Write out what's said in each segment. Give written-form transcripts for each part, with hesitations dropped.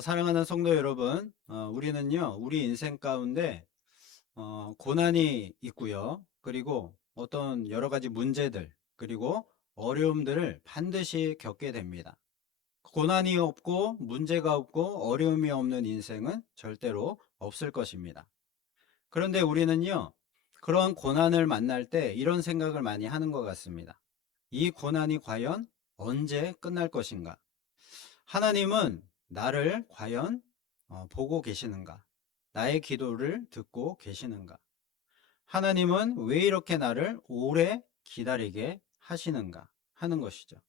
사랑하는 성도 여러분, 우리는요, 우리 인생 가운데 고난이 있고요. 그리고 어떤 여러 가지 문제들, 그리고 어려움들을 반드시 겪게 됩니다. 고난이 없고 문제가 없고 어려움이 없는 인생은 절대로 없을 것입니다. 그런데 우리는요, 그런 고난을 만날 때 이런 생각을 많이 하는 것 같습니다. 이 고난이 과연 언제 끝날 것인가? 하나님은 나를 과연 보고 계시는가? 나의 기도를 듣고 계시는가? 하나님은 왜 이렇게 나를 오래 기다리게 하시는가? 하는 것이죠.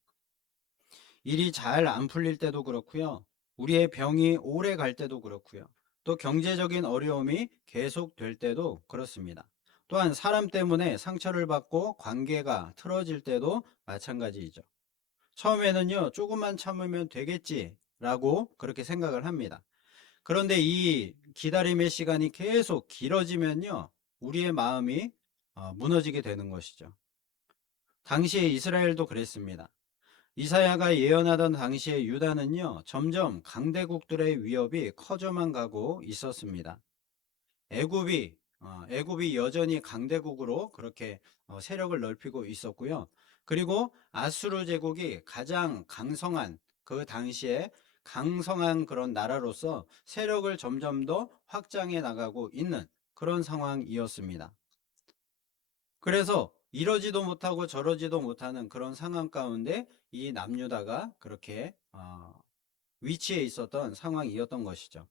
일이 잘 안 풀릴 때도 그렇고요. 우리의 병이 오래 갈 때도 그렇고요. 또 경제적인 어려움이 계속될 때도 그렇습니다. 또한 사람 때문에 상처를 받고 관계가 틀어질 때도 마찬가지이죠. 처음에는요, 조금만 참으면 되겠지라고 그렇게 생각을 합니다. 그런데 이 기다림의 시간이 계속 길어지면요, 우리의 마음이 무너지게 되는 것이죠. 당시에 이스라엘도 그랬습니다. 이사야가 예언하던 당시에 유다는요, 점점 강대국들의 위협이 커져만 가고 있었습니다. 애굽이 여전히 강대국으로 그렇게 세력을 넓히고 있었고요. 그리고 아수르 제국이 가장 강성한 그 당시에 강성한 그런 나라로서 세력을 점점 더 확장해 나가고 있는 그런 상황이었습니다. 그래서 이러지도 못하고 저러지도 못하는 그런 상황 가운데 이 남유다가 그렇게 위치해 있었던 상황이었던 것이죠.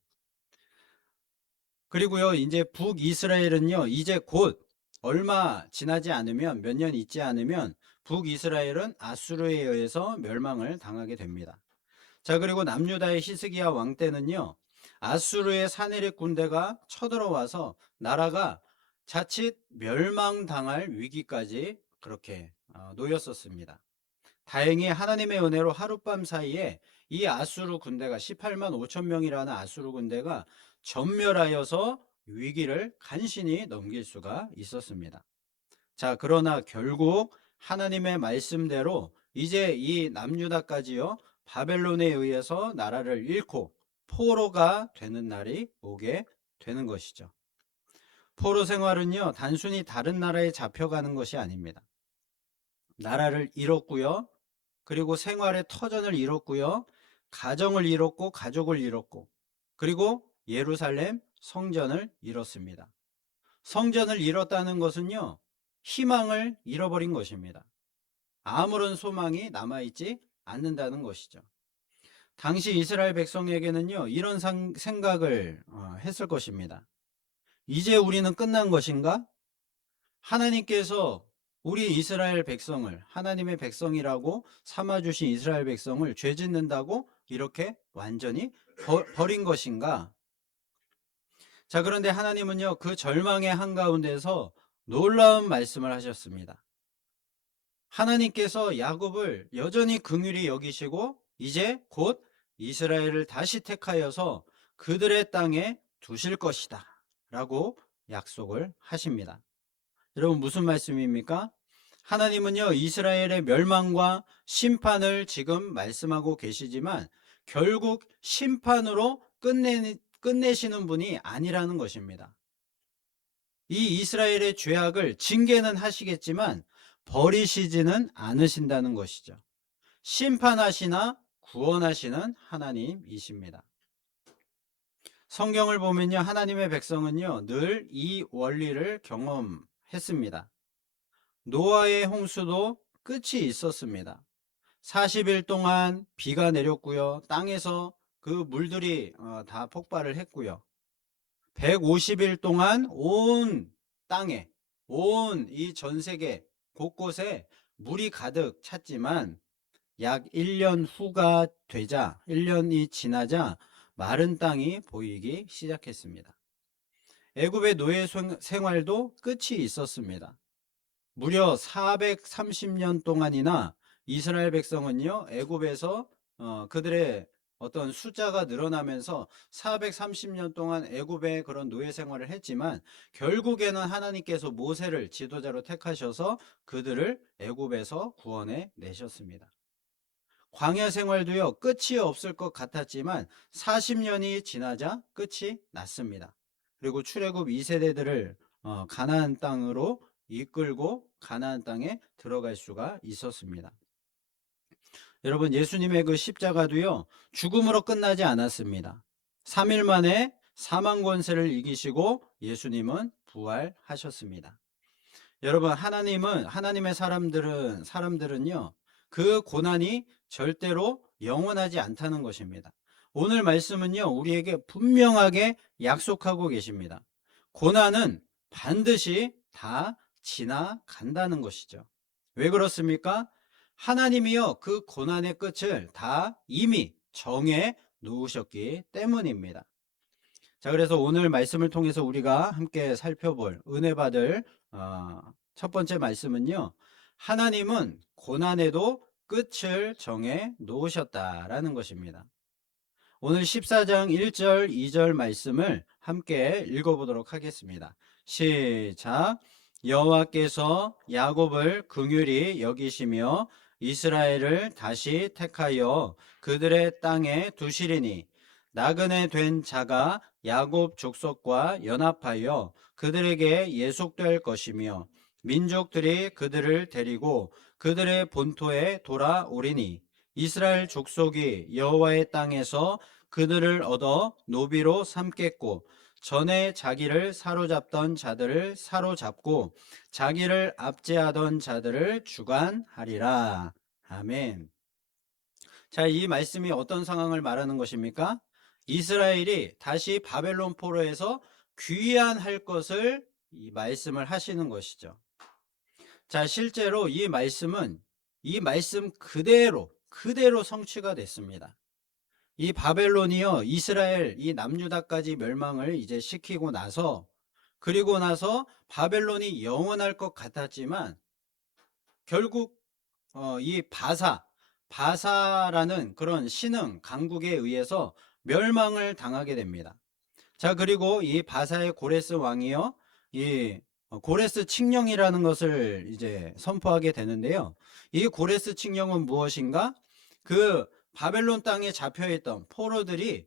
그리고요, 이제 북이스라엘은요, 이제 곧 얼마 지나지 않으면, 몇 년 있지 않으면 북이스라엘은 아수르에 의해서 멸망을 당하게 됩니다. 자, 그리고 남유다의 히스기야 왕 때는요, 아수르의 사내립 군대가 쳐들어와서 나라가 자칫 멸망당할 위기까지 그렇게 놓였었습니다. 다행히 하나님의 은혜로 하룻밤 사이에 이 아수르 군대가 18만 5천 명이라는 아수르 군대가 전멸하여서 위기를 간신히 넘길 수가 있었습니다. 자, 그러나 결국 하나님의 말씀대로 이제 이 남유다까지요, 바벨론에 의해서 나라를 잃고 포로가 되는 날이 오게 되는 것이죠. 포로 생활은요, 단순히 다른 나라에 잡혀가는 것이 아닙니다. 나라를 잃었고요, 그리고 생활의 터전을 잃었고요. 가정을 잃었고 가족을 잃었고 그리고 예루살렘 성전을 잃었습니다. 성전을 잃었다는 것은요. 희망을 잃어버린 것입니다. 아무런 소망이 남아있지 않는다는 것이죠. 당시 이스라엘 백성에게는요. 이런 생각을 했을 것입니다. 이제 우리는 끝난 것인가? 하나님께서 우리 이스라엘 백성을 하나님의 백성이라고 삼아주신 이스라엘 백성을 죄 짓는다고 이렇게 완전히 버린 것인가? 자, 그런데 하나님은요, 그 절망의 한가운데서 놀라운 말씀을 하셨습니다. 하나님께서 야곱을 여전히 긍휼히 여기시고 이제 곧 이스라엘을 다시 택하여서 그들의 땅에 두실 것이다 라고 약속을 하십니다. 여러분, 무슨 말씀입니까? 하나님은요, 이스라엘의 멸망과 심판을 지금 말씀하고 계시지만 결국 심판으로 끝내시는 분이 아니라는 것입니다. 이 이스라엘의 죄악을 징계는 하시겠지만 버리시지는 않으신다는 것이죠. 심판하시나 구원하시는 하나님이십니다. 성경을 보면요, 하나님의 백성은요, 늘 이 원리를 경험했습니다. 노아의 홍수도 끝이 있었습니다. 40일 동안 비가 내렸고요. 땅에서 그 물들이 다 폭발을 했고요. 150일 동안 온 땅에, 온 이 전 세계 곳곳에 물이 가득 찼지만 약 1년 후가 되자, 1년이 지나자 마른 땅이 보이기 시작했습니다. 애굽의 노예 생활도 끝이 있었습니다. 무려 430년 동안이나 이스라엘 백성은요, 애굽에서 그들의 어떤 숫자가 늘어나면서 430년 동안 애굽의 그런 노예 생활을 했지만 결국에는 하나님께서 모세를 지도자로 택하셔서 그들을 애굽에서 구원해 내셨습니다. 광야 생활도요, 끝이 없을 것 같았지만 40년이 지나자 끝이 났습니다. 그리고 출애굽 2세대들을 가나안 땅으로 이끌고 가나안 땅에 들어갈 수가 있었습니다. 여러분, 예수님의 그 십자가도요, 죽음으로 끝나지 않았습니다. 3일 만에 사망 권세를 이기시고 예수님은 부활하셨습니다. 여러분, 하나님의 사람들은요, 그 고난이 절대로 영원하지 않다는 것입니다. 오늘 말씀은요, 우리에게 분명하게 약속하고 계십니다. 고난은 반드시 다 지나간다는 것이죠. 왜 그렇습니까? 하나님이요, 그 고난의 끝을 다 이미 정해 놓으셨기 때문입니다. 자, 그래서 오늘 말씀을 통해서 우리가 함께 살펴볼 은혜 받을 첫 번째 말씀은요, 하나님은 고난에도 끝을 정해 놓으셨다라는 것입니다. 오늘 14장 1절 2절 말씀을 함께 읽어보도록 하겠습니다. 시작. 여호와께서 야곱을 긍휼히 여기시며 이스라엘을 다시 택하여 그들의 땅에 두시리니 나그네 된 자가 야곱 족속과 연합하여 그들에게 예속될 것이며 민족들이 그들을 데리고 그들의 본토에 돌아오리니 이스라엘 족속이 여호와의 땅에서 그들을 얻어 노비로 삼겠고 전에 자기를 사로잡던 자들을 사로잡고 자기를 압제하던 자들을 주관하리라. 아멘. 자, 이 말씀이 어떤 상황을 말하는 것입니까? 이스라엘이 다시 바벨론 포로에서 귀환할 것을 이 말씀을 하시는 것이죠. 자, 실제로 이 말씀은 이 말씀 그대로 성취가 됐습니다. 이 바벨론이요, 이스라엘 이 남유다까지 멸망을 이제 시키고 나서, 그리고 나서 바벨론이 영원할 것 같았지만 결국 이 바사라는 그런 신흥 강국에 의해서 멸망을 당하게 됩니다. 자, 그리고 이 바사의 고레스 왕이요, 이 고레스 칙령이라는 것을 이제 선포하게 되는데요. 이 고레스 칙령은 무엇인가? 그 바벨론 땅에 잡혀있던 포로들이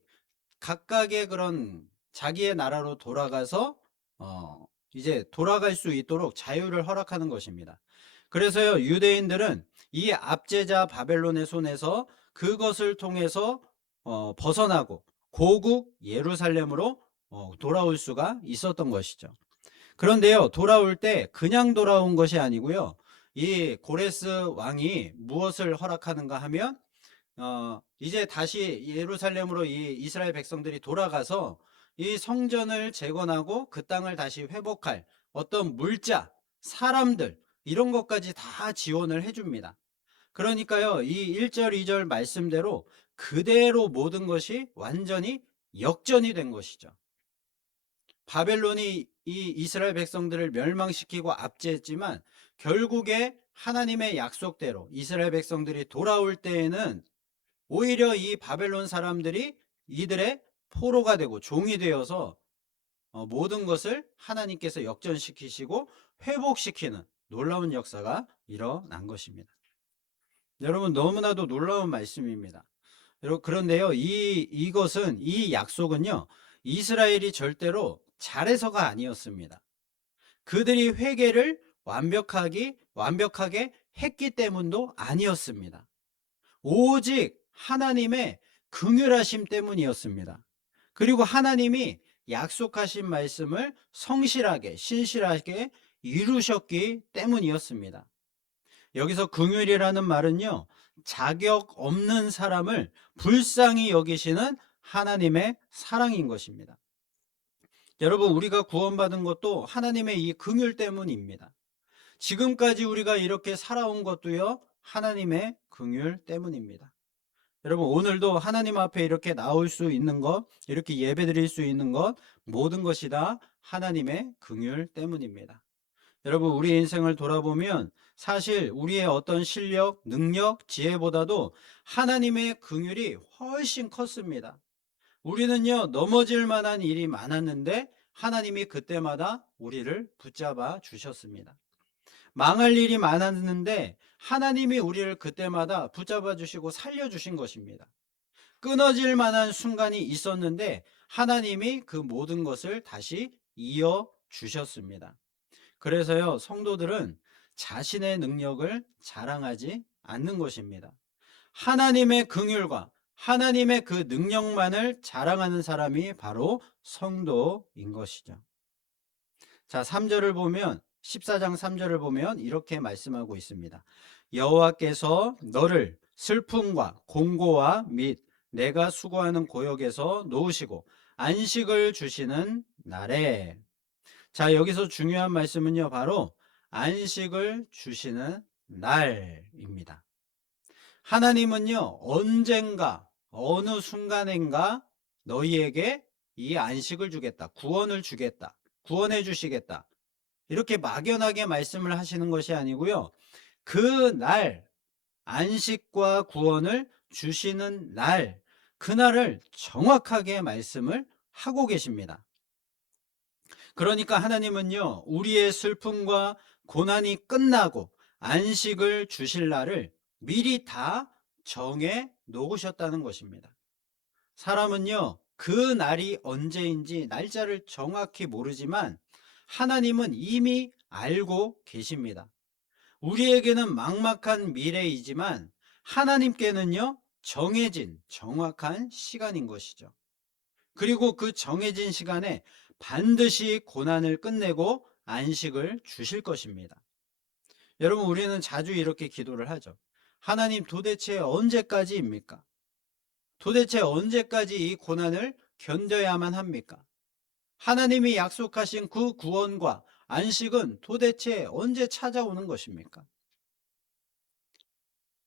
각각의 그런 자기의 나라로 돌아가서 이제 돌아갈 수 있도록 자유를 허락하는 것입니다. 그래서요, 유대인들은 이 압제자 바벨론의 손에서 그것을 통해서 벗어나고 고국 예루살렘으로 돌아올 수가 있었던 것이죠. 그런데요, 돌아올 때 그냥 돌아온 것이 아니고요, 이 고레스 왕이 무엇을 허락하는가 하면 이제 다시 예루살렘으로 이 이스라엘 백성들이 돌아가서 이 성전을 재건하고 그 땅을 다시 회복할 어떤 물자, 사람들, 이런 것까지 다 지원을 해줍니다. 그러니까요, 이 1절, 2절 말씀대로 그대로 모든 것이 완전히 역전이 된 것이죠. 바벨론이 이 이스라엘 백성들을 멸망시키고 압제했지만 결국에 하나님의 약속대로 이스라엘 백성들이 돌아올 때에는 오히려 이 바벨론 사람들이 이들의 포로가 되고 종이 되어서 모든 것을 하나님께서 역전시키시고 회복시키는 놀라운 역사가 일어난 것입니다. 여러분, 너무나도 놀라운 말씀입니다. 그런데요, 이 약속은요, 이스라엘이 절대로 잘해서가 아니었습니다. 그들이 회개를 완벽하게 했기 때문도 아니었습니다. 오직 하나님의 긍휼하심 때문이었습니다. 그리고 하나님이 약속하신 말씀을 성실하게, 신실하게 이루셨기 때문이었습니다. 여기서 긍휼이라는 말은요, 자격 없는 사람을 불쌍히 여기시는 하나님의 사랑인 것입니다. 여러분, 우리가 구원받은 것도 하나님의 이 긍휼 때문입니다. 지금까지 우리가 이렇게 살아온 것도요, 하나님의 긍휼 때문입니다. 여러분, 오늘도 하나님 앞에 이렇게 나올 수 있는 것, 이렇게 예배드릴 수 있는 것, 모든 것이 다 하나님의 긍휼 때문입니다. 여러분, 우리 인생을 돌아보면 사실 우리의 어떤 실력, 능력, 지혜보다도 하나님의 긍휼이 훨씬 컸습니다. 우리는요, 넘어질 만한 일이 많았는데 하나님이 그때마다 우리를 붙잡아 주셨습니다. 망할 일이 많았는데 하나님이 우리를 그때마다 붙잡아 주시고 살려 주신 것입니다. 끊어질 만한 순간이 있었는데 하나님이 그 모든 것을 다시 이어 주셨습니다. 그래서요, 성도들은 자신의 능력을 자랑하지 않는 것입니다. 하나님의 긍휼과 하나님의 그 능력만을 자랑하는 사람이 바로 성도인 것이죠. 자, 3절을 보면 14장 3절을 보면 이렇게 말씀하고 있습니다. 여호와께서 너를 슬픔과 공고와 및 내가 수고하는 고역에서 놓으시고 안식을 주시는 날에. 자, 여기서 중요한 말씀은요, 바로 안식을 주시는 날입니다. 하나님은요, 언젠가 어느 순간인가 너희에게 이 안식을 주겠다, 구원을 주겠다, 구원해 주시겠다, 이렇게 막연하게 말씀을 하시는 것이 아니고요, 그 날, 안식과 구원을 주시는 날, 그날을 정확하게 말씀을 하고 계십니다. 그러니까 하나님은요, 우리의 슬픔과 고난이 끝나고 안식을 주실 날을 미리 다 정해 놓으셨다는 것입니다. 사람은요, 그 날이 언제인지 날짜를 정확히 모르지만 하나님은 이미 알고 계십니다. 우리에게는 막막한 미래이지만 하나님께는요, 정해진 정확한 시간인 것이죠. 그리고 그 정해진 시간에 반드시 고난을 끝내고 안식을 주실 것입니다. 여러분, 우리는 자주 이렇게 기도를 하죠. 하나님, 도대체 언제까지입니까? 도대체 언제까지 이 고난을 견뎌야만 합니까? 하나님이 약속하신 그 구원과 안식은 도대체 언제 찾아오는 것입니까?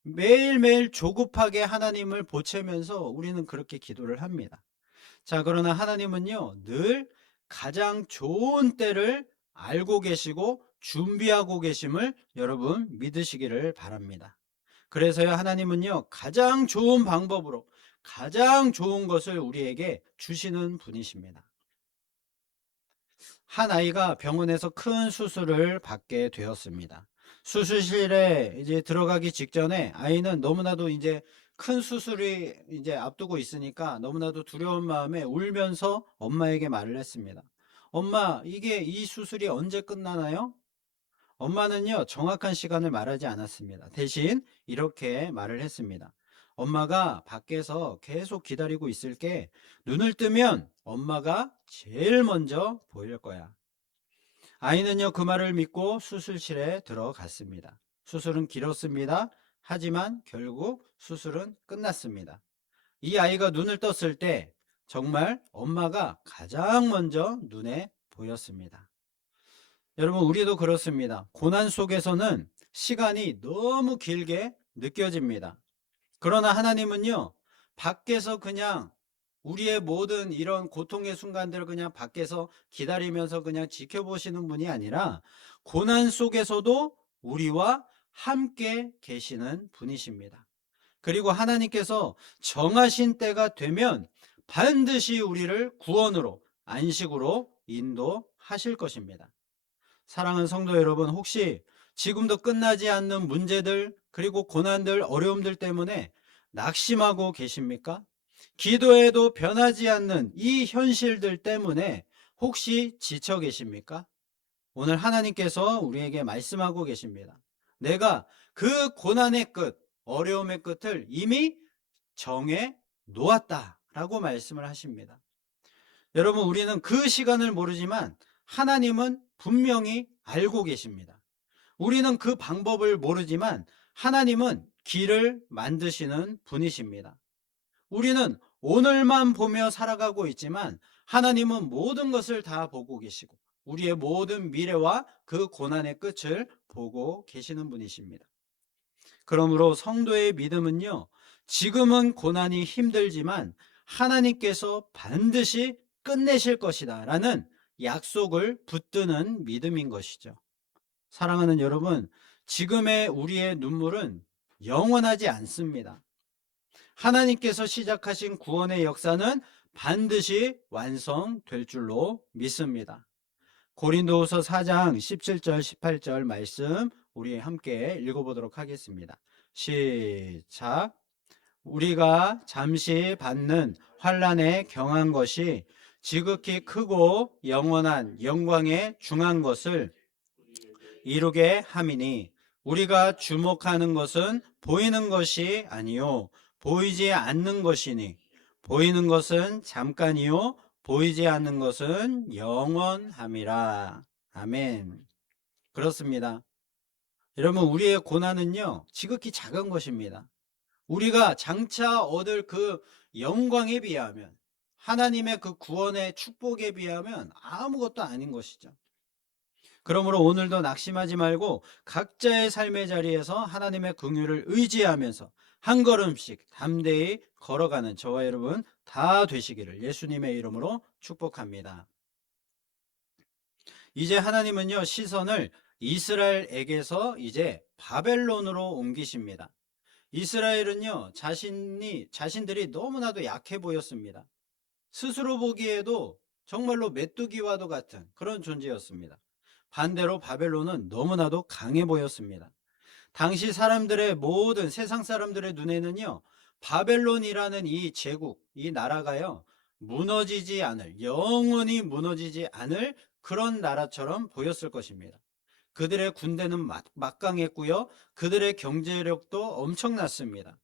매일매일 조급하게 하나님을 보채면서 우리는 그렇게 기도를 합니다. 자, 그러나 하나님은요, 늘 가장 좋은 때를 알고 계시고 준비하고 계심을 여러분 믿으시기를 바랍니다. 그래서요, 하나님은요, 가장 좋은 방법으로 가장 좋은 것을 우리에게 주시는 분이십니다. 한 아이가 병원에서 큰 수술을 받게 되었습니다. 수술실에 이제 들어가기 직전에 아이는 너무나도 이제 큰 수술이 이제 앞두고 있으니까 너무나도 두려운 마음에 울면서 엄마에게 말을 했습니다. 엄마, 이게 이 수술이 언제 끝나나요? 엄마는요, 정확한 시간을 말하지 않았습니다. 대신 이렇게 말을 했습니다. 엄마가 밖에서 계속 기다리고 있을게. 눈을 뜨면 엄마가 제일 먼저 보일 거야. 아이는요, 그 말을 믿고 수술실에 들어갔습니다. 수술은 길었습니다. 하지만 결국 수술은 끝났습니다. 이 아이가 눈을 떴을 때 정말 엄마가 가장 먼저 눈에 보였습니다. 여러분, 우리도 그렇습니다. 고난 속에서는 시간이 너무 길게 느껴집니다. 그러나 하나님은요, 밖에서 그냥 우리의 모든 이런 고통의 순간들을 그냥 밖에서 기다리면서 그냥 지켜보시는 분이 아니라 고난 속에서도 우리와 함께 계시는 분이십니다. 그리고 하나님께서 정하신 때가 되면 반드시 우리를 구원으로, 안식으로 인도하실 것입니다. 사랑하는 성도 여러분, 혹시 지금도 끝나지 않는 문제들, 그리고 고난들, 어려움들 때문에 낙심하고 계십니까? 기도해도 변하지 않는 이 현실들 때문에 혹시 지쳐 계십니까? 오늘 하나님께서 우리에게 말씀하고 계십니다. 내가 그 고난의 끝, 어려움의 끝을 이미 정해 놓았다라고 말씀을 하십니다. 여러분, 우리는 그 시간을 모르지만 하나님은 분명히 알고 계십니다. 우리는 그 방법을 모르지만 하나님은 길을 만드시는 분이십니다. 우리는 오늘만 보며 살아가고 있지만 하나님은 모든 것을 다 보고 계시고 우리의 모든 미래와 그 고난의 끝을 보고 계시는 분이십니다. 그러므로 성도의 믿음은요, 지금은 고난이 힘들지만 하나님께서 반드시 끝내실 것이다 라는 약속을 붙드는 믿음인 것이죠. 사랑하는 여러분, 지금의 우리의 눈물은 영원하지 않습니다. 하나님께서 시작하신 구원의 역사는 반드시 완성될 줄로 믿습니다. 고린도후서 4장 17절 18절 말씀 우리 함께 읽어보도록 하겠습니다. 시작. 우리가 잠시 받는 환난에 경한 것이 지극히 크고 영원한 영광에 중한 것을 이루게 함이니, 우리가 주목하는 것은 보이는 것이 아니요 보이지 않는 것이니, 보이는 것은 잠깐이요 보이지 않는 것은 영원함이라. 아멘. 그렇습니다. 여러분, 우리의 고난은요 지극히 작은 것입니다. 우리가 장차 얻을 그 영광에 비하면, 하나님의 그 구원의 축복에 비하면 아무것도 아닌 것이죠. 그러므로 오늘도 낙심하지 말고 각자의 삶의 자리에서 하나님의 긍휼을 의지하면서 한 걸음씩 담대히 걸어가는 저와 여러분 다 되시기를 예수님의 이름으로 축복합니다. 이제 하나님은요 시선을 이스라엘에게서 이제 바벨론으로 옮기십니다. 이스라엘은요 자신들이 너무나도 약해 보였습니다. 스스로 보기에도 정말로 메뚜기와도 같은 그런 존재였습니다. 반대로 바벨론은 너무나도 강해 보였습니다. 당시 사람들의 모든 세상 사람들의 눈에는요 바벨론이라는 이 제국, 이 나라가요 무너지지 않을, 영원히 무너지지 않을 그런 나라처럼 보였을 것입니다. 그들의 군대는 막강했고요 그들의 경제력도 엄청났습니다.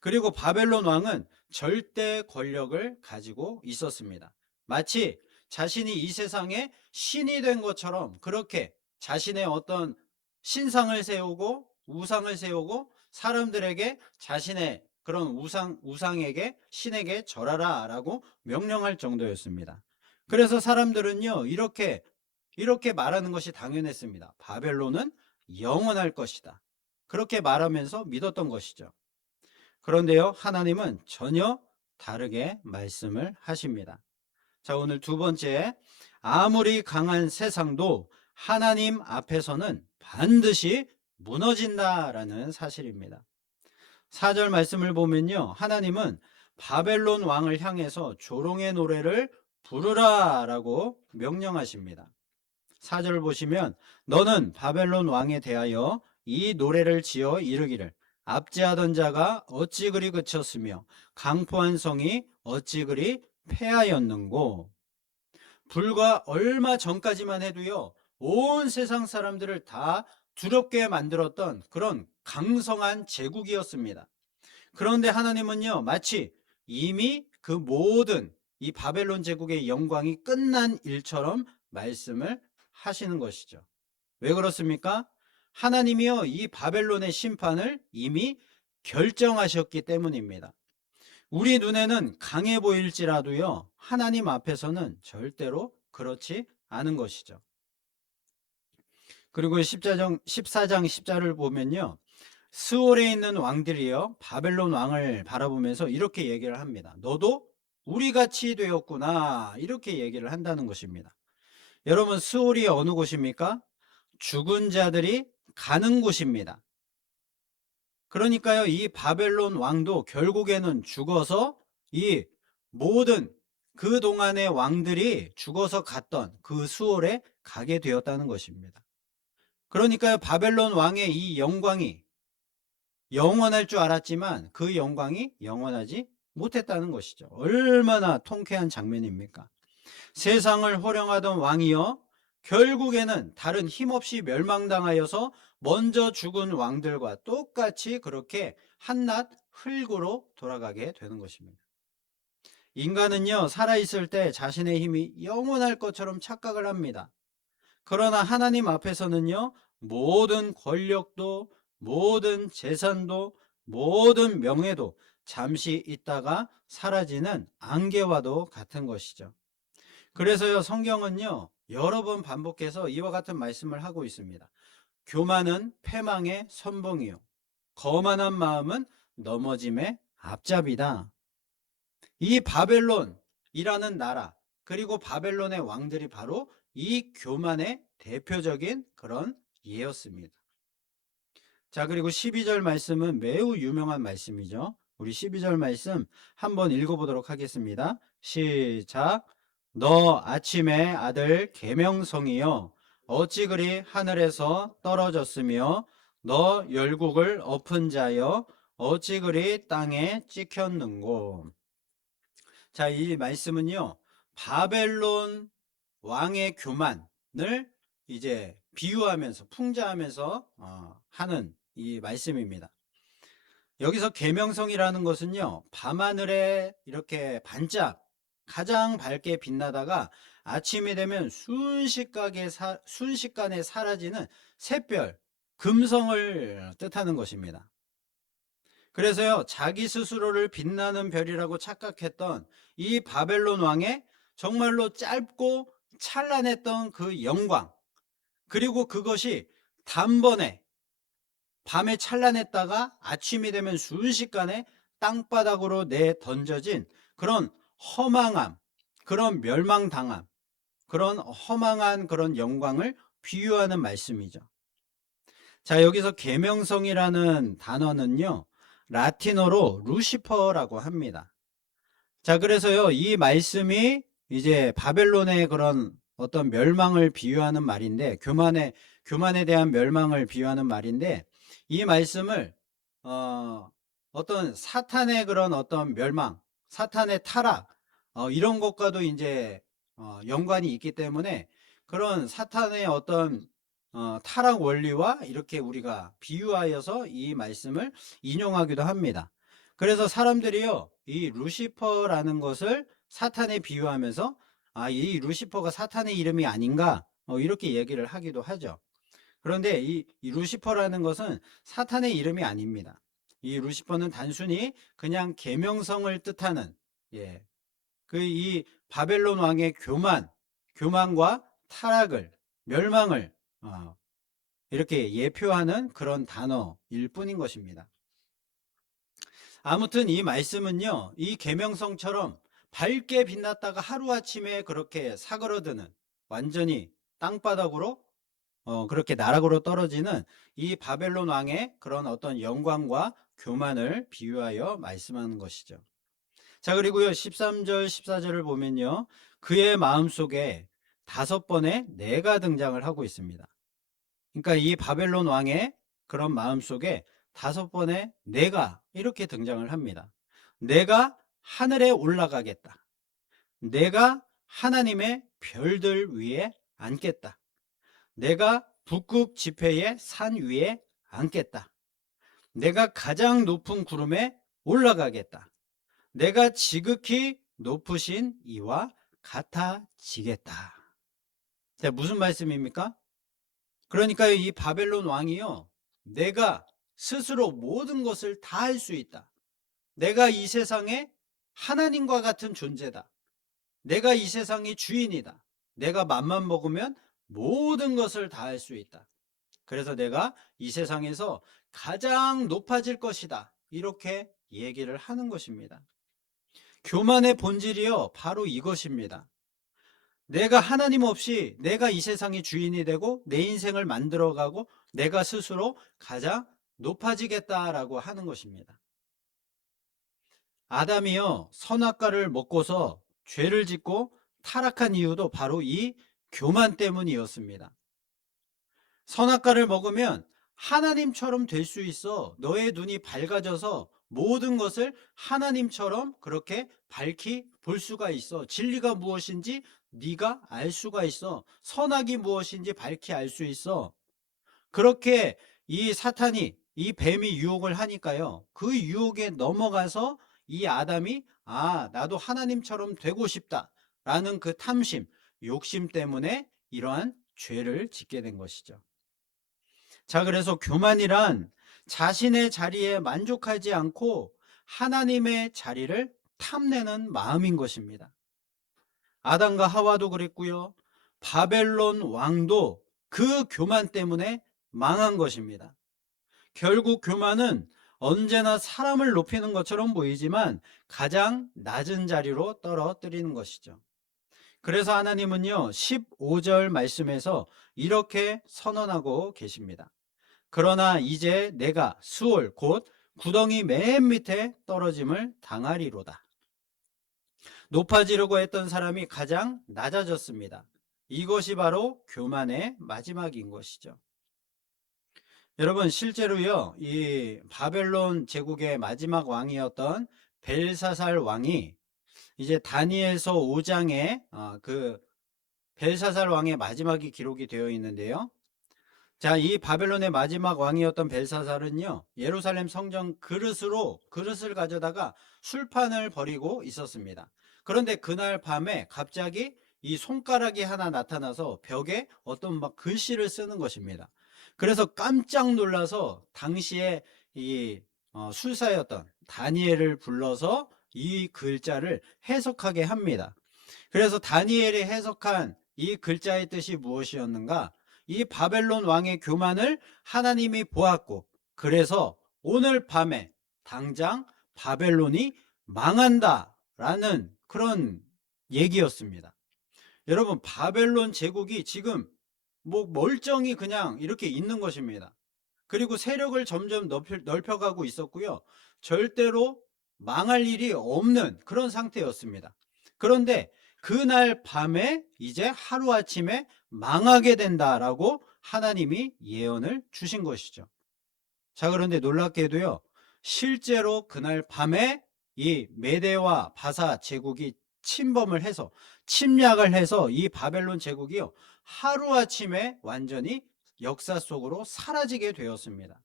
그리고 바벨론 왕은 절대 권력을 가지고 있었습니다. 마치 자신이 이 세상에 신이 된 것처럼 그렇게 자신의 어떤 신상을 세우고 우상을 세우고 사람들에게 자신의 그런 우상에게, 신에게 절하라 라고 명령할 정도였습니다. 그래서 사람들은요 이렇게 말하는 것이 당연했습니다. 바벨론은 영원할 것이다. 그렇게 말하면서 믿었던 것이죠. 그런데요 하나님은 전혀 다르게 말씀을 하십니다. 자, 오늘 두 번째, 아무리 강한 세상도 하나님 앞에서는 반드시 무너진다라는 사실입니다. 4절 말씀을 보면요 하나님은 바벨론 왕을 향해서 조롱의 노래를 부르라 라고 명령하십니다. 4절을 보시면 너는 바벨론 왕에 대하여 이 노래를 지어 이르기를, 압제하던 자가 어찌 그리 그쳤으며 강포한 성이 어찌 그리 패하였는고. 불과 얼마 전까지만 해도요 온 세상 사람들을 다 두렵게 만들었던 그런 강성한 제국이었습니다. 그런데 하나님은요 마치 이미 그 모든 이 바벨론 제국의 영광이 끝난 일처럼 말씀을 하시는 것이죠. 왜 그렇습니까? 하나님이요 이 바벨론의 심판을 이미 결정하셨기 때문입니다. 우리 눈에는 강해 보일지라도요 하나님 앞에서는 절대로 그렇지 않은 것이죠. 그리고 14장 10절을 보면요 스올에 있는 왕들이요 바벨론 왕을 바라보면서 이렇게 얘기를 합니다. 너도 우리같이 되었구나, 이렇게 얘기를 한다는 것입니다. 여러분, 스올이 어느 곳입니까? 죽은 자들이 가는 곳입니다. 그러니까요 이 바벨론 왕도 결국에는 죽어서 이 모든 그동안의 왕들이 죽어서 갔던 그 수월에 가게 되었다는 것입니다. 그러니까요 바벨론 왕의 이 영광이 영원할 줄 알았지만 그 영광이 영원하지 못했다는 것이죠. 얼마나 통쾌한 장면입니까? 세상을 호령하던 왕이요 결국에는 다른 힘없이 멸망당하여서 먼저 죽은 왕들과 똑같이 그렇게 한낱 흙으로 돌아가게 되는 것입니다. 인간은요 살아있을 때 자신의 힘이 영원할 것처럼 착각을 합니다. 그러나 하나님 앞에서는요 모든 권력도, 모든 재산도, 모든 명예도 잠시 있다가 사라지는 안개와도 같은 것이죠. 그래서요 성경은요 여러 번 반복해서 이와 같은 말씀을 하고 있습니다. 교만은 패망의 선봉이요 거만한 마음은 넘어짐의 앞잡이다. 이 바벨론이라는 나라, 그리고 바벨론의 왕들이 바로 이 교만의 대표적인 그런 예였습니다. 자, 그리고 12절 말씀은 매우 유명한 말씀이죠. 우리 12절 말씀 한번 읽어보도록 하겠습니다. 시작. 너 아침의 아들 계명성이여 어찌 그리 하늘에서 떨어졌으며 너 열국을 엎은 자여 어찌 그리 땅에 찍혔는고. 자, 이 말씀은요, 바벨론 왕의 교만을 이제 비유하면서 풍자하면서 하는 이 말씀입니다. 여기서 계명성이라는 것은요, 밤하늘에 이렇게 반짝 가장 밝게 빛나다가 아침이 되면 순식간에 사라지는 샛별, 금성을 뜻하는 것입니다. 그래서요, 자기 스스로를 빛나는 별이라고 착각했던 이 바벨론 왕의 정말로 짧고 찬란했던 그 영광, 그리고 그것이 단번에 밤에 찬란했다가 아침이 되면 순식간에 땅바닥으로 내던져진 그런 허망함, 그런 멸망당함, 그런 허망한 그런 영광을 비유하는 말씀이죠. 자, 여기서 계명성이라는 단어는요, 라틴어로 루시퍼라고 합니다. 자, 그래서요, 이 말씀이 이제 바벨론의 그런 어떤 멸망을 비유하는 말인데, 교만에 대한 멸망을 비유하는 말인데, 이 말씀을, 어떤 사탄의 그런 어떤 멸망, 사탄의 타락, 이런 것과도 이제, 연관이 있기 때문에 그런 사탄의 어떤, 타락 원리와 이렇게 우리가 비유하여서 이 말씀을 인용하기도 합니다. 그래서 사람들이요, 이 루시퍼라는 것을 사탄에 비유하면서 이 루시퍼가 사탄의 이름이 아닌가 이렇게 얘기를 하기도 하죠. 그런데 이 루시퍼라는 것은 사탄의 이름이 아닙니다. 이 루시퍼는 단순히 그냥 계명성을 뜻하는, 예, 그 이 바벨론 왕의 교만과 타락을, 멸망을 이렇게 예표하는 그런 단어일 뿐인 것입니다. 아무튼 이 말씀은요, 이 계명성처럼 밝게 빛났다가 하루아침에 그렇게 사그러드는, 완전히 땅바닥으로 그렇게 나락으로 떨어지는 이 바벨론 왕의 그런 어떤 영광과 교만을 비유하여 말씀하는 것이죠. 자, 그리고요, 13절 14절을 보면요, 그의 마음속에 5번의 내가 등장을 하고 있습니다. 그러니까 이 바벨론 왕의 그런 마음속에 5번의 내가 이렇게 등장을 합니다. 내가 하늘에 올라가겠다. 내가 하나님의 별들 위에 앉겠다. 내가 북극 지폐의 산 위에 앉겠다. 내가 가장 높은 구름에 올라가겠다. 내가 지극히 높으신 이와 같아지겠다. 자, 무슨 말씀입니까? 그러니까 이 바벨론 왕이요, 내가 스스로 모든 것을 다 할 수 있다. 내가 이 세상에 하나님과 같은 존재다. 내가 이 세상의 주인이다. 내가 맘만 먹으면 모든 것을 다 할 수 있다. 그래서 내가 이 세상에서 가장 높아질 것이다. 이렇게 얘기를 하는 것입니다. 교만의 본질이요, 바로 이것입니다. 내가 하나님 없이 내가 이 세상의 주인이 되고 내 인생을 만들어가고 내가 스스로 가장 높아지겠다라고 하는 것입니다. 아담이요, 선악과를 먹고서 죄를 짓고 타락한 이유도 바로 이 교만 때문이었습니다. 선악과를 먹으면 하나님처럼 될 수 있어. 너의 눈이 밝아져서 모든 것을 하나님처럼 그렇게 밝히 볼 수가 있어. 진리가 무엇인지 네가 알 수가 있어. 선악이 무엇인지 밝히 알 수 있어. 그렇게 이 사탄이, 이 뱀이 유혹을 하니까요, 그 유혹에 넘어가서 이 아담이 나도 하나님처럼 되고 싶다 라는 그 탐심, 욕심 때문에 이러한 죄를 짓게 된 것이죠. 자, 그래서 교만이란 자신의 자리에 만족하지 않고 하나님의 자리를 탐내는 마음인 것입니다. 아담과 하와도 그랬고요, 바벨론 왕도 그 교만 때문에 망한 것입니다. 결국 교만은 언제나 사람을 높이는 것처럼 보이지만 가장 낮은 자리로 떨어뜨리는 것이죠. 그래서 하나님은요, 15절 말씀에서 이렇게 선언하고 계십니다. 그러나 이제 내가 수월 곧 구덩이 맨 밑에 떨어짐을 당하리로다. 높아지려고 했던 사람이 가장 낮아졌습니다. 이것이 바로 교만의 마지막인 것이죠. 여러분, 실제로요, 이 바벨론 제국의 마지막 왕이었던 벨사살 왕이 이제 다니엘서 5장에 그 벨사살 왕의 마지막이 기록이 되어 있는데요. 자, 이 바벨론의 마지막 왕이었던 벨사살은요, 예루살렘 성전 그릇을 가져다가 술판을 벌이고 있었습니다. 그런데 그날 밤에 갑자기 이 손가락이 하나 나타나서 벽에 어떤 막 글씨를 쓰는 것입니다. 그래서 깜짝 놀라서 당시에 이 술사였던 다니엘을 불러서 이 글자를 해석하게 합니다. 그래서 다니엘이 해석한 이 글자의 뜻이 무엇이었는가? 이 바벨론 왕의 교만을 하나님이 보았고, 그래서 오늘 밤에 당장 바벨론이 망한다라는 그런 얘기였습니다. 여러분, 바벨론 제국이 지금 뭐 멀쩡히 그냥 이렇게 있는 것입니다. 그리고 세력을 점점 넓혀가고 있었고요. 절대로 망할 일이 없는 그런 상태였습니다. 그런데 그날 밤에 이제 하루아침에 망하게 된다라고 하나님이 예언을 주신 것이죠. 자, 그런데 놀랍게도요, 실제로 그날 밤에 이 메대와 바사 제국이 침략을 해서 이 바벨론 제국이요, 하루아침에 완전히 역사 속으로 사라지게 되었습니다.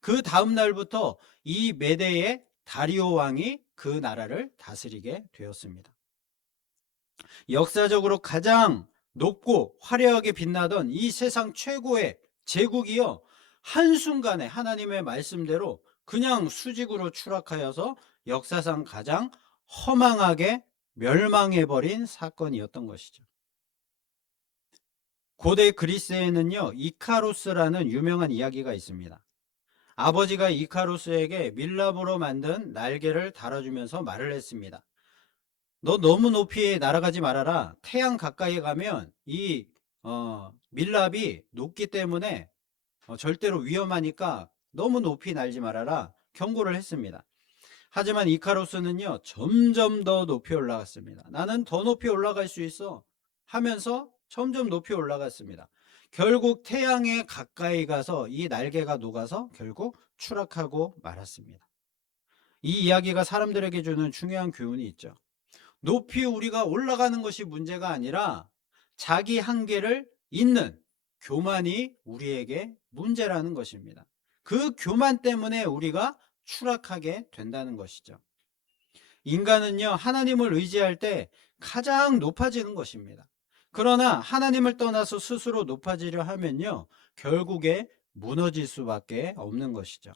그 다음 날부터 이 메대의 다리오 왕이 그 나라를 다스리게 되었습니다. 역사적으로 가장 높고 화려하게 빛나던 이 세상 최고의 제국이요, 한순간에 하나님의 말씀대로 그냥 수직으로 추락하여서 역사상 가장 허망하게 멸망해버린 사건이었던 것이죠. 고대 그리스에는요, 이카루스라는 유명한 이야기가 있습니다. 아버지가 이카루스에게 밀랍으로 만든 날개를 달아주면서 말을 했습니다. 너 너무 높이 날아가지 말아라. 태양 가까이 가면 이 밀랍이 높기 때문에 절대로 위험하니까 너무 높이 날지 말아라. 경고를 했습니다. 하지만 이카루스는요, 점점 더 높이 올라갔습니다. 나는 더 높이 올라갈 수 있어 하면서 점점 높이 올라갔습니다. 결국 태양에 가까이 가서 이 날개가 녹아서 결국 추락하고 말았습니다. 이 이야기가 사람들에게 주는 중요한 교훈이 있죠. 높이 우리가 올라가는 것이 문제가 아니라 자기 한계를 잇는 교만이 우리에게 문제라는 것입니다. 그 교만 때문에 우리가 추락하게 된다는 것이죠. 인간은요, 하나님을 의지할 때 가장 높아지는 것입니다. 그러나 하나님을 떠나서 스스로 높아지려 하면요, 결국에 무너질 수밖에 없는 것이죠.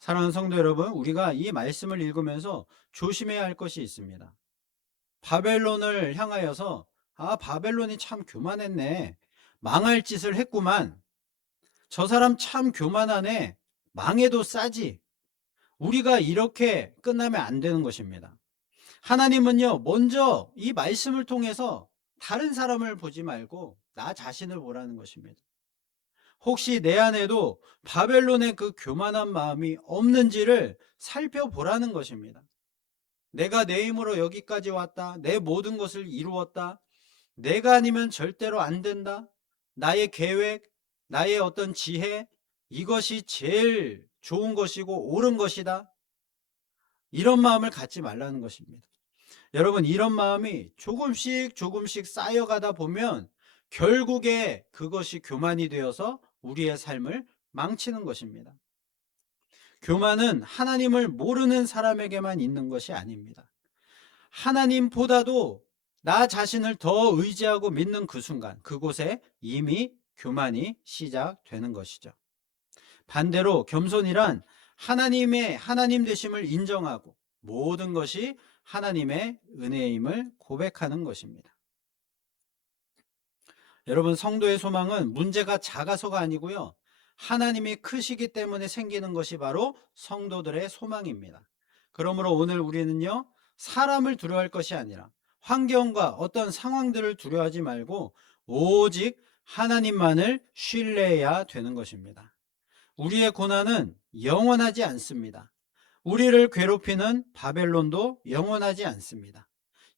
사랑하는 성도 여러분, 우리가 이 말씀을 읽으면서 조심해야 할 것이 있습니다. 바벨론을 향하여서 바벨론이 참 교만했네, 망할 짓을 했구만, 저 사람 참 교만하네, 망해도 싸지, 우리가 이렇게 끝나면 안 되는 것입니다. 하나님은요, 먼저 이 말씀을 통해서 다른 사람을 보지 말고 나 자신을 보라는 것입니다. 혹시 내 안에도 바벨론의 그 교만한 마음이 없는지를 살펴보라는 것입니다. 내가 내 힘으로 여기까지 왔다, 내 모든 것을 이루었다, 내가 아니면 절대로 안 된다, 나의 계획, 나의 어떤 지혜, 이것이 제일 좋은 것이고 옳은 것이다, 이런 마음을 갖지 말라는 것입니다. 여러분, 이런 마음이 조금씩 쌓여가다 보면 결국에 그것이 교만이 되어서 우리의 삶을 망치는 것입니다. 교만은 하나님을 모르는 사람에게만 있는 것이 아닙니다. 하나님보다도 나 자신을 더 의지하고 믿는 그 순간, 그곳에 이미 교만이 시작되는 것이죠. 반대로 겸손이란 하나님 되심을 인정하고 모든 것이 하나님의 은혜임을 고백하는 것입니다. 여러분, 성도의 소망은 문제가 작아서가 아니고요, 하나님이 크시기 때문에 생기는 것이 바로 성도들의 소망입니다. 그러므로 오늘 우리는요, 사람을 두려워할 것이 아니라 환경과 어떤 상황들을 두려워하지 말고 오직 하나님만을 신뢰해야 되는 것입니다. 우리의 고난은 영원하지 않습니다. 우리를 괴롭히는 바벨론도 영원하지 않습니다.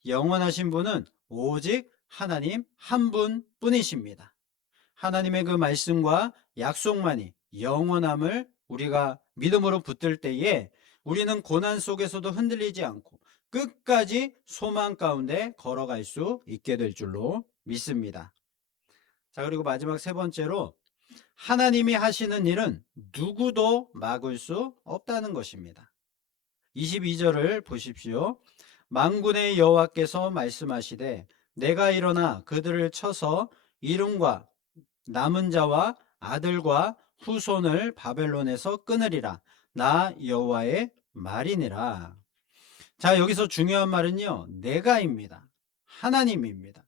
영원하신 분은 오직 하나님 한 분뿐이십니다. 하나님의 그 말씀과 약속만이 영원함을 우리가 믿음으로 붙들 때에 우리는 고난 속에서도 흔들리지 않고 끝까지 소망 가운데 걸어갈 수 있게 될 줄로 믿습니다. 자, 그리고 마지막 세 번째로 하나님이 하시는 일은 누구도 막을 수 없다는 것입니다. 22절을 보십시오. 만군의 여호와께서 말씀하시되 내가 일어나 그들을 쳐서 이름과 남은 자와 아들과 후손을 바벨론에서 끊으리라. 나 여호와의 말이니라. 자, 여기서 중요한 말은요, 내가입니다. 하나님입니다.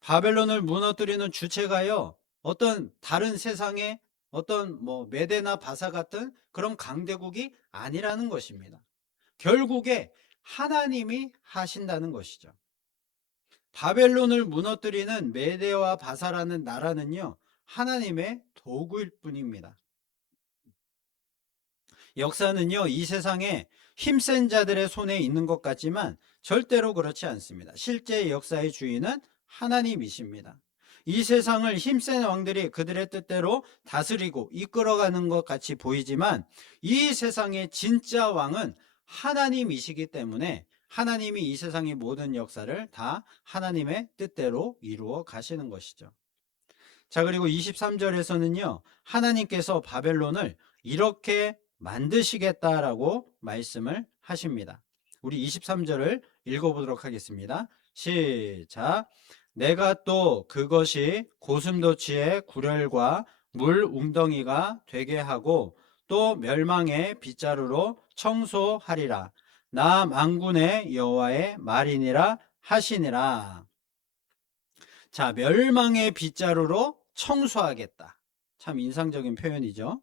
바벨론을 무너뜨리는 주체가요, 어떤 다른 세상의 어떤 메데나 바사 같은 그런 강대국이 아니라는 것입니다. 결국에 하나님이 하신다는 것이죠. 바벨론을 무너뜨리는 메데와 바사라는 나라는요, 하나님의 도구일 뿐입니다. 역사는요, 이 세상에 힘센 자들의 손에 있는 것 같지만 절대로 그렇지 않습니다. 실제 역사의 주인은 하나님이십니다. 이 세상을 힘센 왕들이 그들의 뜻대로 다스리고 이끌어가는 것 같이 보이지만 이 세상의 진짜 왕은 하나님이시기 때문에 하나님이 이 세상의 모든 역사를 다 하나님의 뜻대로 이루어 가시는 것이죠. 자, 그리고 23절에서는요, 하나님께서 바벨론을 이렇게 만드시겠다라고 말씀을 하십니다. 우리 23절을 읽어보도록 하겠습니다. 시작. 내가 또 그것이 고슴도치의 굴혈과 물 웅덩이가 되게 하고 또 멸망의 빗자루로 청소하리라. 나 만군의 여호와의 말이니라 하시니라. 자, 멸망의 빗자루로 청소하겠다. 참 인상적인 표현이죠.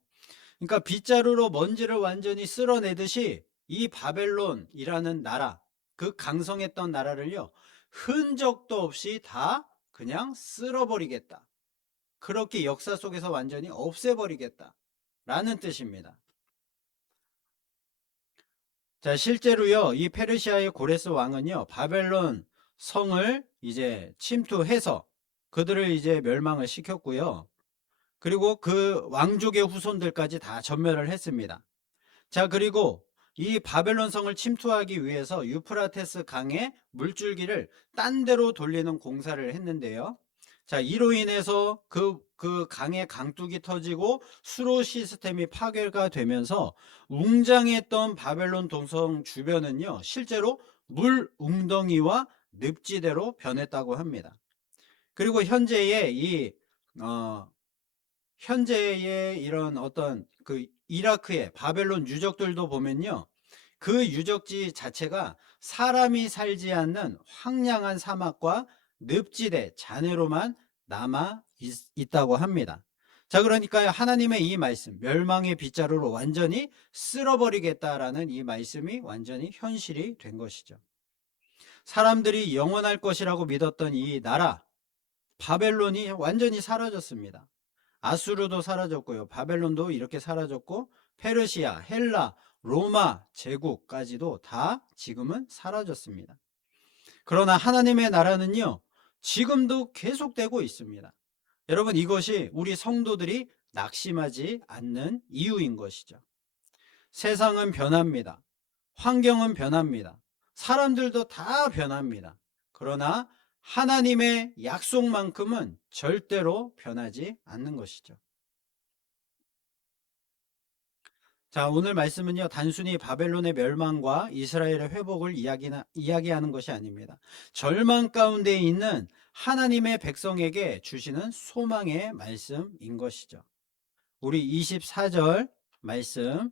그러니까 빗자루로 먼지를 완전히 쓸어내듯이 이 바벨론이라는 나라, 그 강성했던 나라를요, 흔적도 없이 다 그냥 쓸어버리겠다. 그렇게 역사 속에서 완전히 없애버리겠다. 라는 뜻입니다. 자, 실제로요, 이 페르시아의 고레스 왕은요, 바벨론 성을 이제 침투해서 그들을 이제 멸망을 시켰고요. 그리고 그 왕족의 후손들까지 다 전멸을 했습니다. 자, 그리고 이 바벨론 성을 침투하기 위해서 유프라테스 강의 물줄기를 딴 데로 돌리는 공사를 했는데요. 자, 이로 인해서 그 강의 강둑이 터지고 수로 시스템이 파괴가 되면서 웅장했던 바벨론 동성 주변은요, 실제로 물 웅덩이와 늪지대로 변했다고 합니다. 그리고 현재의 이런 어떤 그 이라크의 바벨론 유적들도 보면요, 그 유적지 자체가 사람이 살지 않는 황량한 사막과 늪지대 잔해로만 남아 있다고 합니다. 자, 그러니까 하나님의 이 말씀, 멸망의 빗자루로 완전히 쓸어버리겠다라는 이 말씀이 완전히 현실이 된 것이죠. 사람들이 영원할 것이라고 믿었던 이 나라 바벨론이 완전히 사라졌습니다. 아수르도 사라졌고요, 바벨론도 이렇게 사라졌고, 페르시아, 헬라, 로마 제국까지도 다 지금은 사라졌습니다. 그러나 하나님의 나라는요, 지금도 계속되고 있습니다. 여러분, 이것이 우리 성도들이 낙심하지 않는 이유인 것이죠. 세상은 변합니다. 환경은 변합니다. 사람들도 다 변합니다. 그러나 하나님의 약속만큼은 절대로 변하지 않는 것이죠. 자, 오늘 말씀은요, 단순히 바벨론의 멸망과 이스라엘의 회복을 이야기하는 것이 아닙니다. 절망 가운데 있는 하나님의 백성에게 주시는 소망의 말씀인 것이죠. 우리 24절 말씀,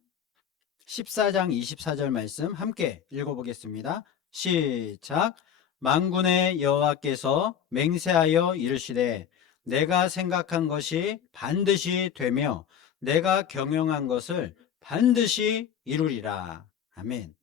14장 24절 말씀 함께 읽어보겠습니다. 시작. 만군의 여호와께서 맹세하여 이르시되 내가 생각한 것이 반드시 되며 내가 경영한 것을 반드시 이루리라. 아멘.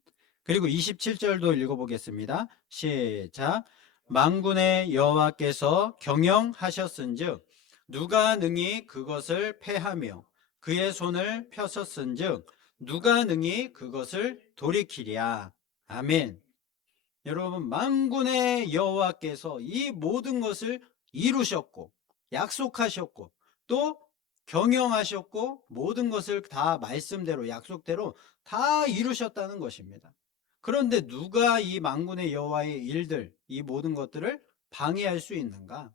그리고 27절도 읽어보겠습니다. 시작. 만군의 여호와께서 경영하셨은즉 누가 능히 그것을 패하며 그의 손을 펴셨은즉 누가 능히 그것을 돌이키랴. 아멘. 여러분, 만군의 여호와께서 이 모든 것을 이루셨고 약속하셨고 또 경영하셨고 모든 것을 다 말씀대로 약속대로 다 이루셨다는 것입니다. 그런데 누가 이 만군의 여호와의 일들, 이 모든 것들을 방해할 수 있는가?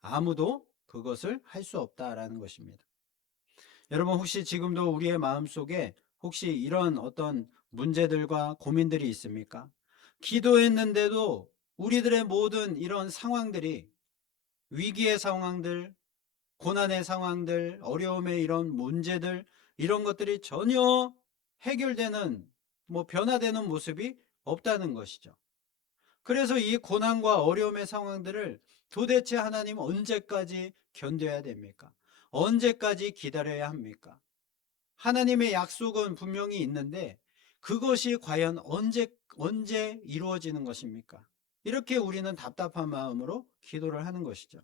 아무도 그것을 할 수 없다라는 것입니다. 여러분, 혹시 지금도 우리의 마음속에 혹시 이런 어떤 문제들과 고민들이 있습니까? 기도했는데도 우리들의 모든 이런 상황들이, 위기의 상황들, 고난의 상황들, 어려움의 이런 문제들, 이런 것들이 전혀 해결되는, 변화되는 모습이 없다는 것이죠. 그래서 이 고난과 어려움의 상황들을 도대체 하나님 언제까지 견뎌야 됩니까? 언제까지 기다려야 합니까? 하나님의 약속은 분명히 있는데 그것이 과연 언제 이루어지는 것입니까? 이렇게 우리는 답답한 마음으로 기도를 하는 것이죠.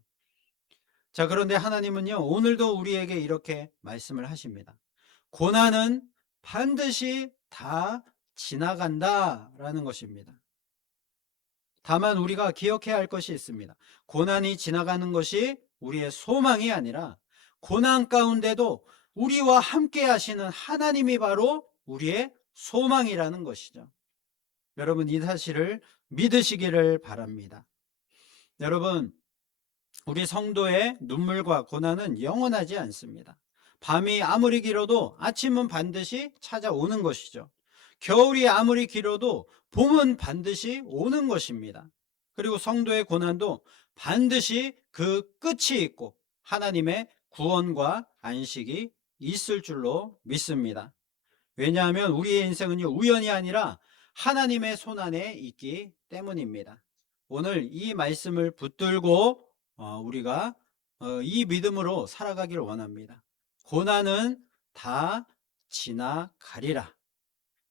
자, 그런데 하나님은요, 오늘도 우리에게 이렇게 말씀을 하십니다. 고난은 반드시 다 지나간다라는 것입니다. 다만 우리가 기억해야 할 것이 있습니다. 고난이 지나가는 것이 우리의 소망이 아니라 고난 가운데도 우리와 함께 하시는 하나님이 바로 우리의 소망이라는 것이죠. 여러분, 이 사실을 믿으시기를 바랍니다. 여러분, 우리 성도의 눈물과 고난은 영원하지 않습니다. 밤이 아무리 길어도 아침은 반드시 찾아오는 것이죠. 겨울이 아무리 길어도 봄은 반드시 오는 것입니다. 그리고 성도의 고난도 반드시 그 끝이 있고 하나님의 구원과 안식이 있을 줄로 믿습니다. 왜냐하면 우리의 인생은요, 우연이 아니라 하나님의 손안에 있기 때문입니다. 오늘 이 말씀을 붙들고 우리가 이 믿음으로 살아가기를 원합니다. 고난은 다 지나가리라.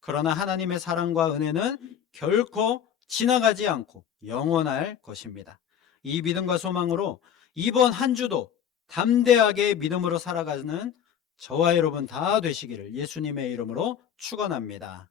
그러나 하나님의 사랑과 은혜는 결코 지나가지 않고 영원할 것입니다. 이 믿음과 소망으로 이번 한 주도 담대하게 믿음으로 살아가는 저와 여러분 다 되시기를 예수님의 이름으로 축원합니다.